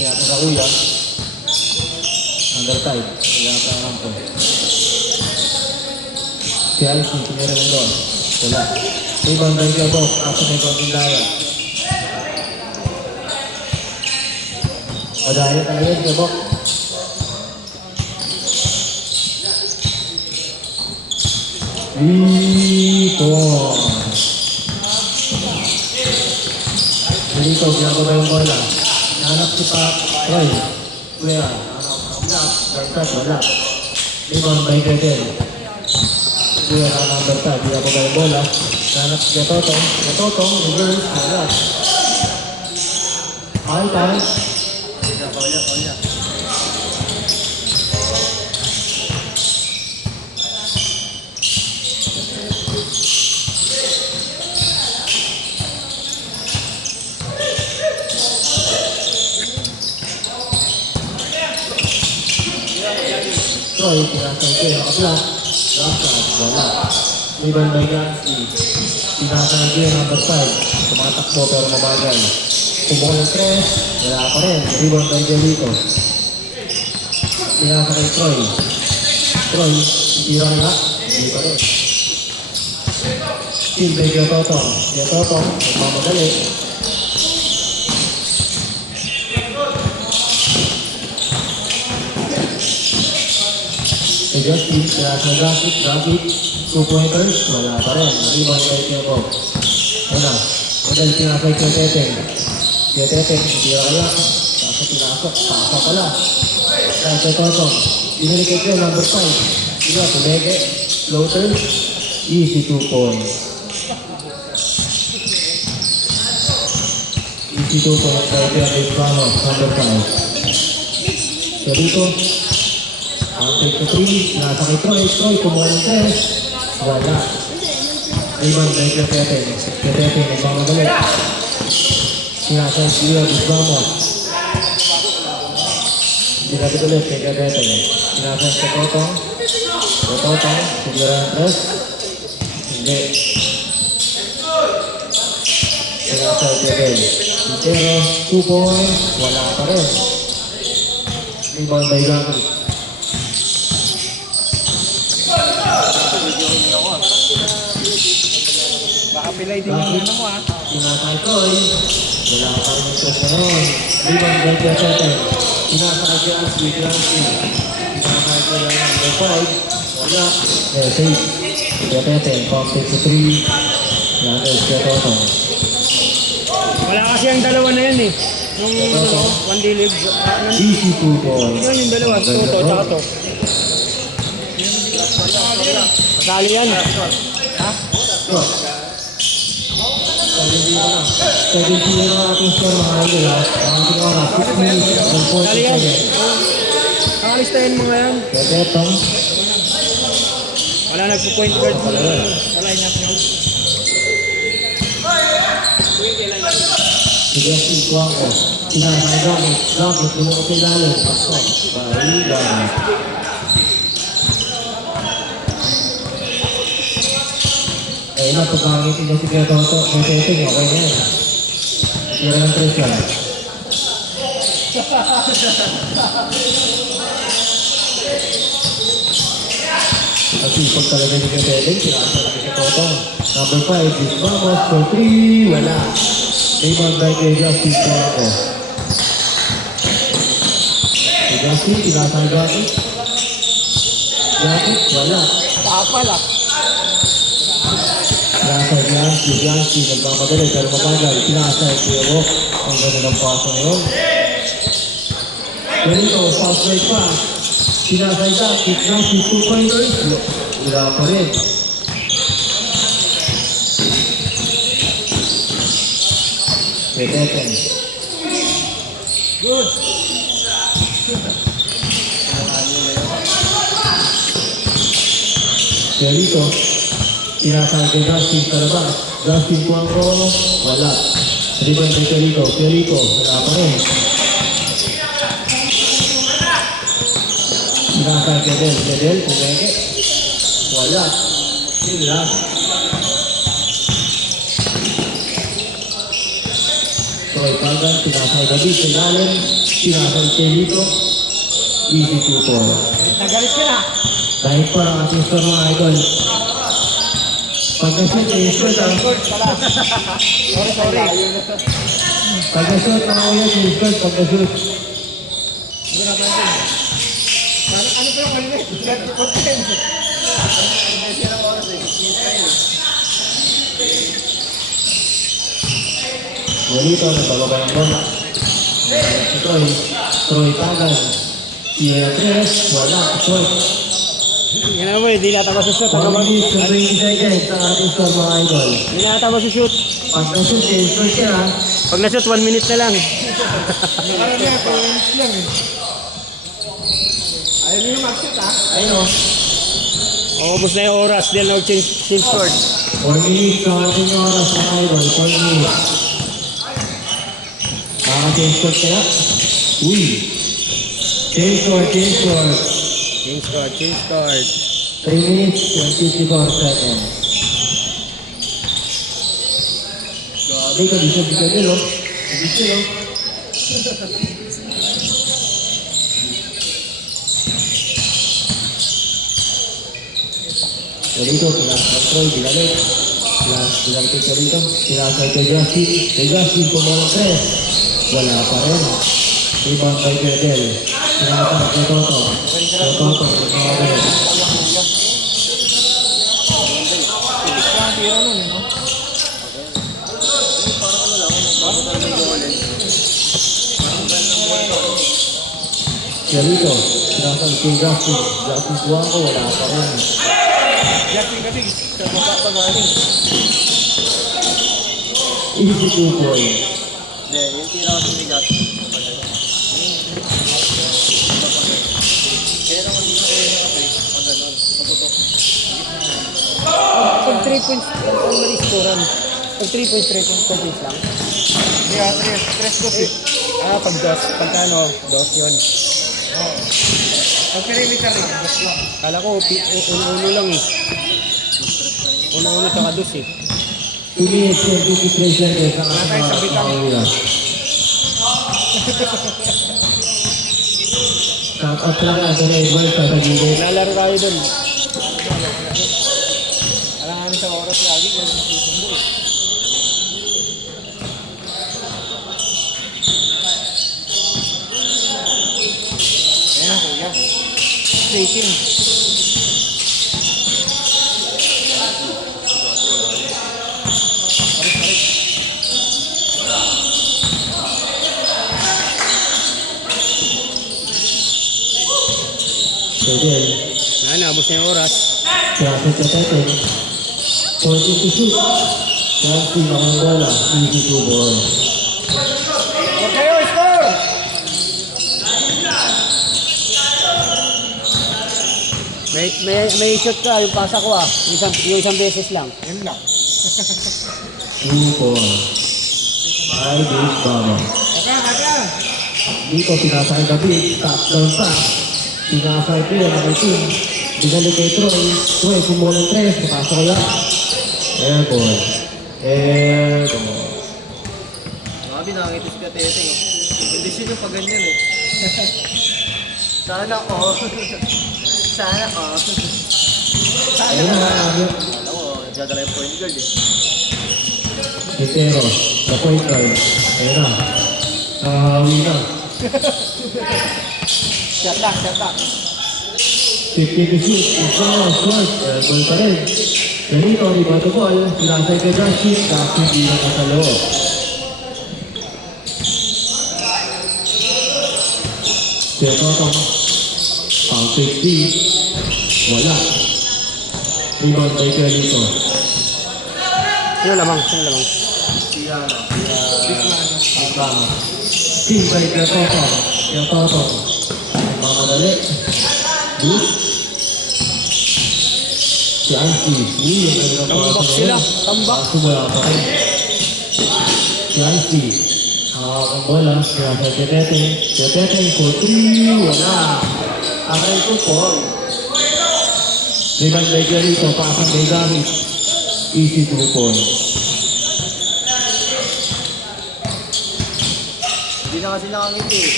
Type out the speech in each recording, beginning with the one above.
Kaya sa Uya. Undertime. Kaya pa naman po. Si Alci, tinira ng doon. Wala. Rebound by Diabo. Ako na ikaw Pindaya. Madaya talaga Diabo. Dito, ginagawa ba yung bola? Nahanap si pa Roy. Kuya, wala. Rebound by Dedel. Kuya, nakakabata. Ginagawa ba yung bola? Nahanap si Gatotong. Gatotong, reverse, wala. All-time. Paulia. Troy, pinasay ko yung kapla. Wala. Rebound by Gansky. Pinasay ko yung number 5. Tumatakbo pero mabagal. Kumukha ng 3. Wala pa rin. Rebound by Jelito. Pinasay kay Troy. Troy, itira nga. Hindi pa rin. Steal by Gatotong. Gatotong, magmamadali. Justin, kaya sa graphic, 2-pointers, wala pa rin. Rebound by Diabo. Wala. Madal pinasay kay Teteng. Kaya Teteng, hindi kaya. Kaso pinasok, pasa pala. Kaya kay Totong. Binili kay Kyo, number 5. Diba, tumege, floater, easy 2 points. Easy 2 points by Kyo, number 5. Kaya dito, ang take to 3, nasa kay Troy. Troy, kumuha ng 3. Wala. Rebound by Teteng. Teteng, nagmamadali. Sinasay siya, Bisbamos. Dinapit ulit kay Teteng. Sinasay sa Totong. Totong, sigura ang 3. Hindi. Sinasay Teteng. Pero, 2 points, wala pa rin. Rebound by Gangri. Baka pilay din yung ano mo Sinasay Troy. Wala pa rin ito sa noon. Rebound by Teteng. Sinasay Gansky. Sinasay ko yung number 5. Wala. Save. Teteng. Pump to 3. Lanos kaya Totong. Wala kasi ang dalawa na yan eh. Yung one day live. Easy 2 points. Yun yung dalawa. Toto, tsaka to. Pasali yan. Ha? Pwede siya na ating score mga idol ha. Ang oras, 6 minutes, 1 point. Pasali yan. Nakalistahin mo nga yan. Tetong. Wala nagpo-point guard sa line-up nyo. Sige, ikuha ko. Sinasay gamit. Gamit, lumukot yung lalim. Pasok. Baligan. Eh, napagkangitin niya si Kuya Toto. May Teteng, okay na yan. Tira ng 3 yan. Nasipag talaga ni Kuya Teteng. Sinasa na si Toto. Number 5, Bisbamos for 3. Wala. Rebound by kay Justin Blanco. Si Justin, sinasay gamit. Gamit, wala. Tapa lang. Sinasay Gansky, nagmamadali pero mabagal. Sinasay Diabo. Ang ganda ng paso ngayon. Ganito, fast break pass. Sinasay Gansky, 2-pointers. Wala pa rin. Teteng. Good. Kaya dito, sinasay kay Justin sa labas. Justin Cuanco, wala. Rebound kay Felico, wala pa rin. Sinasay kay Del, pumeke. Wala. Sila. Troy Pagan, sinasay David, Sinalen. Pinasal kay Lito. Easy 2 point. Nagalit ka na. Kahit pa ang ating score mga idol. Pagka-shoot, i-score ang Sorry. pagka-shoot mga ulit, i-score pagka-shoot. Ano pa yung kanina? Lito, nagpababa yung bola. Troy Tagan. Tira 3, wala, short. Yan na mo, hindi nata masushoot. 1 minute and 20 seconds ang ating score mga idol. Hindi nata masushoot. Pagka-shoot, i-score siya. Pag na-shoot, 1 minute na lang. Ano niya, 2 minutes lang eh. Ayaw niyo mag-shoot ha? Ayun o. Ubus na yung oras. Dahil na-change court. 4 minutes ang ating oras mga idol. 4 minutes. Change court kaya? Uy! Change court. Change court. 3 minutes and 54 seconds. Grabe, kondisyon din o. Kondisyon o. So dito, pinaka-control, binalik. Binalik ito dito. Pinaka kay Justin. Kay Justin, pumunong 3. Wala pa rin. Rebound by Gerdel. Pinaka kay Toto. Toto, pinaka-balik. Titik lang ang tira nun eh, no? Siya dito, pinaka kay Justin. Justin buwang ko, wala pa rin. Justin kasi sa baba pa galing. Easy 2 point. Hindi, yung tira kasi ni Justin. Kaya naman dito kayo yung kape. Ang ganon. Matutok. Pag 3 points, ang mali-scorean. Pag 3 points, 3 points lang. Hindi, 3 dos eh. Pag dos, pagkano, dos yun. Oo. Pag perimeter rin, dos lang. Kala ko, uno lang eh. Uno sa dos eh. 2 minutes and 53 seconds ang Natay sa bitang. Shout out lang ang Don Edward sa gilid. Lalaro tayo dun. Alangan sa oras lagi, yan ang makisundo eh. Ayan ang kuya. Staking. So then, Naabos na yung oras. traffic na tayo. 40 to shoot. Justin ang bola. Easy 2 ball. Huwag kayo, score! May shot ka, yung pasa ko yung isang beses lang. Yun lang. 2 ball. 5 base bama. Kaka! Dito, pinasakay gabi. Top down pa. Pinasakay ko yun. Ang team. Binalik kay Troy. Troy, kumulang 3. Napasok ko lang. Air ball. Air ball. Grabe, nakangitis ka teteng. Kondisyon yung pag ganyan eh. Sana all. Sana all. Ayun na nga namin. Alam mo, nagdadala yung point guard eh. Petero. Sa point guard. Ayun na. Nakahawi na. Shot back. 50 to shoot. Ito, short. Air ball pa rin. Ganito, rebound to ball. Pinasay kay Justin. Justin di na sa loob. Toto. Pang 50. Wala. Rebound by Carlito. Sino lamang? Ang tama. Team by Toto. Yung Toto. Mamadali. Good. Si Ansi. Yung Tambak sila. Tambak. Sumula pa rin. Si Ansi. Ang bola. Kaya sa Teteng. Teteng for 3. Wala. Aral ko po. Rebound by Carlito. Pasang by Gamit. Easy 2 point. Hindi na kasi nakangiti eh.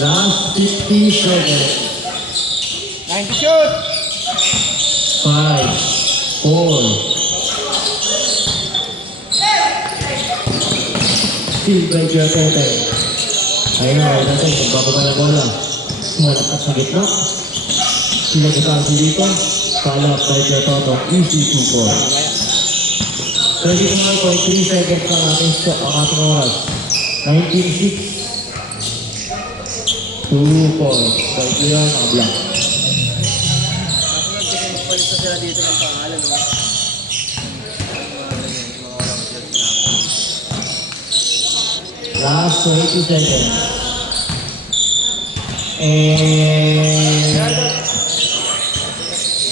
Last 50 seconds. 90 shoot! 5, 4. Still by Kuya Teteng. Ayun na, Kuya Teteng, magbababa na bola. Malakot sa gitna. Sinagutan si dito. Follow up by Kuya Toto. Easy 2-4. 29.3 seconds ang ating oras. 19-6. 2 points. By Kuya Nabla. Kaso sige, magpalit na sila dito ng pangalan, no? Mga walang jersey namin. Last 22 seconds. And